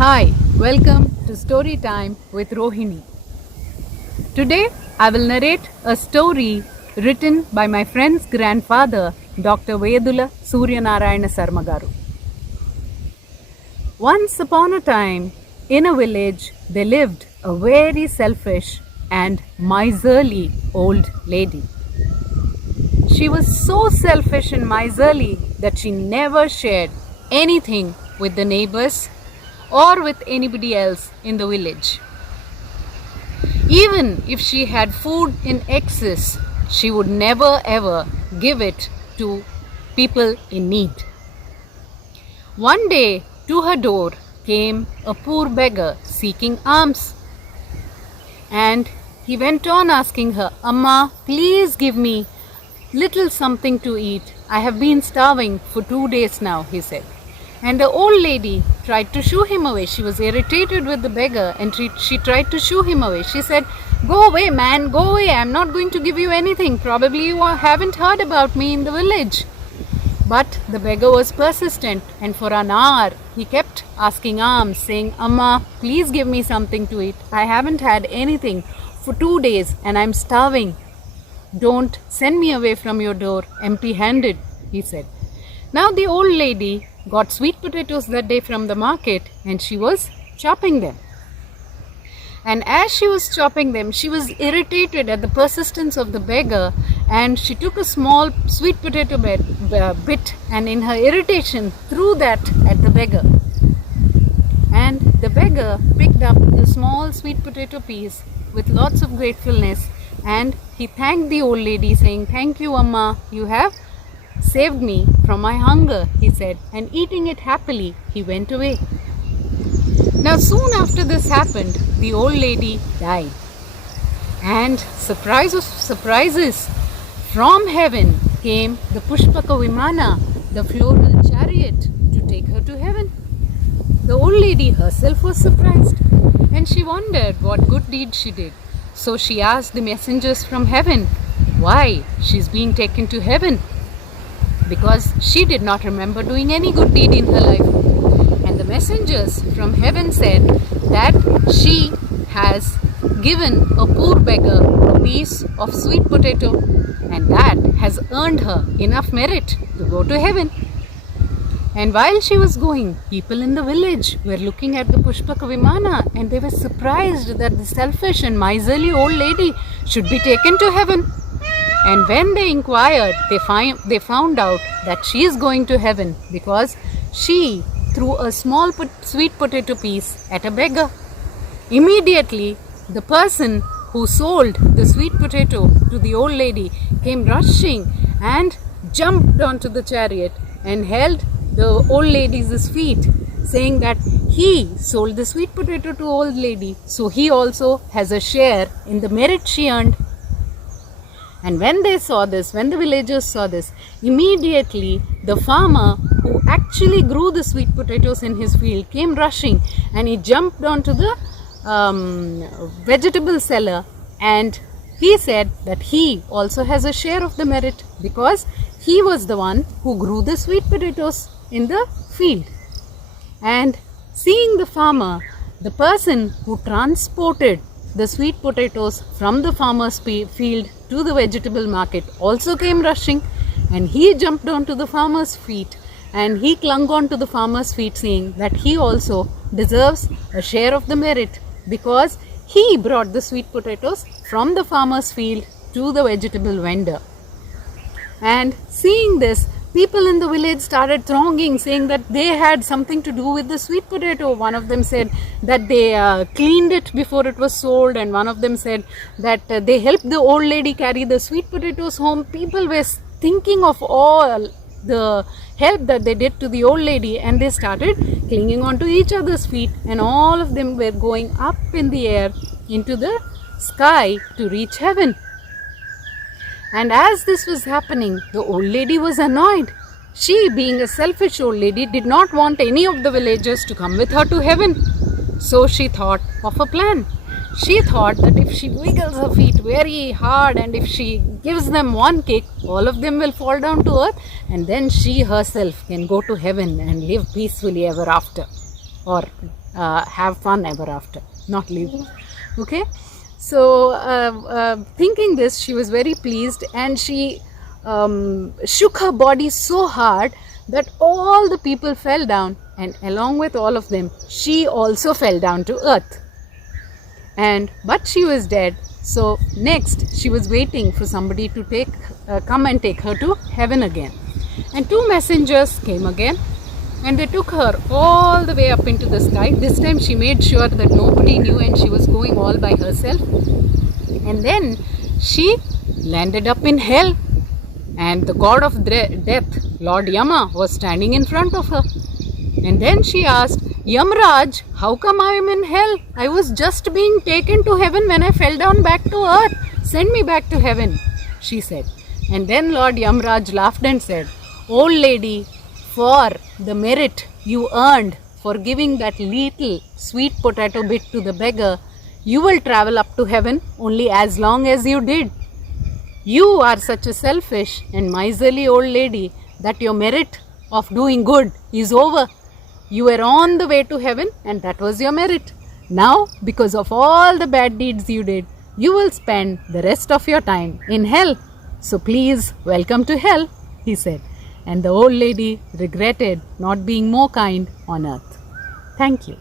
Hi, welcome to Story Time with Rohini. Today I will narrate a story written by my friend's grandfather, Dr. Vedula Suryanarayana Sarmagaru. Once upon a time, in a village, there lived a very selfish and miserly old lady. She was so selfish and miserly that she never shared anything with the neighbors or with anybody else in the village. Even if she had food in excess, she would never ever give it to people in need. One day, to her door came a poor beggar seeking alms. And he went on asking her, "Amma, please give me little something to eat. I have been starving for 2 days now," he said. And the old lady tried to shoo him away. She was irritated with the beggar and she tried to shoo him away. She said, "Go away, man, go away. I'm not going to give you anything. Probably you haven't heard about me in the village." But the beggar was persistent, and for an hour he kept asking alms, saying, "Amma, please give me something to eat. I haven't had anything for 2 days and I'm starving. Don't send me away from your door empty-handed," he said. Now the old lady got sweet potatoes that day from the market and she was chopping them. And as she was chopping them, she was irritated at the persistence of the beggar, and she took a small sweet potato bit and in her irritation threw that at the beggar. And the beggar picked up the small sweet potato piece with lots of gratefulness, and he thanked the old lady, saying, "Thank you, Amma, you have saved me from my hunger," he said, and eating it happily, he went away. Now soon after this happened, the old lady died. And surprise of surprises, from heaven came the Pushpaka Vimana, the floral chariot, to take her to heaven. The old lady herself was surprised, and she wondered what good deed she did. So she asked the messengers from heaven why she's being taken to heaven, because she did not remember doing any good deed in her life. And the messengers from heaven said that she has given a poor beggar a piece of sweet potato, and that has earned her enough merit to go to heaven. And while she was going, people in the village were looking at the Pushpaka Vimana, and they were surprised that the selfish and miserly old lady should be taken to heaven. And when they inquired, they found out that she is going to heaven because she threw a small sweet potato piece at a beggar. Immediately, the person who sold the sweet potato to the old lady came rushing and jumped onto the chariot and held the old lady's feet, saying that he sold the sweet potato to old lady, so he also has a share in the merit she earned. And when they saw this, when the villagers saw this, immediately the farmer who actually grew the sweet potatoes in his field came rushing, and he jumped onto the vegetable seller, and he said that he also has a share of the merit because he was the one who grew the sweet potatoes in the field. And seeing the farmer, the person who transported the sweet potatoes from the farmer's field to the vegetable market also came rushing, and he jumped onto the farmer's feet and he clung on to the farmer's feet, saying that he also deserves a share of the merit because he brought the sweet potatoes from the farmer's field to the vegetable vendor. And seeing this, people in the village started thronging, saying that they had something to do with the sweet potato. One of them said that they cleaned it before it was sold, and one of them said that they helped the old lady carry the sweet potatoes home. People were thinking of all the help that they did to the old lady, and they started clinging onto each other's feet, and all of them were going up in the air into the sky to reach heaven. And as this was happening, the old lady was annoyed. She, being a selfish old lady, did not want any of the villagers to come with her to heaven. So she thought of a plan. She thought that if she wiggles her feet very hard and if she gives them one kick, all of them will fall down to earth, and then she herself can go to heaven and live peacefully ever after. or have fun ever after, not live. Okay, so thinking this, she was very pleased, and she shook her body so hard that all the people fell down, and along with all of them, she also fell down to earth. But she was dead. So next she was waiting for somebody to come and take her to heaven again. And two messengers came again, and they took her all the way up into the sky. This time she made sure that nobody knew, and she was going all by herself. And then she landed up in hell, and the god of death, Lord Yama, was standing in front of her. And then she asked, Yamraj, how come I am in hell? I was just being taken to heaven when I fell down back to earth. Send me back to heaven, she said. And then Lord Yamraj laughed and said, Old lady, for the merit you earned for giving that little sweet potato bit to the beggar, you will travel up to heaven only as long as you did. You are such a selfish and miserly old lady that your merit of doing good is over. You were on the way to heaven, and that was your merit. Now, because of all the bad deeds you did, you will spend the rest of your time in hell. So please welcome to hell, he said. And the old lady regretted not being more kind on earth. Thank you.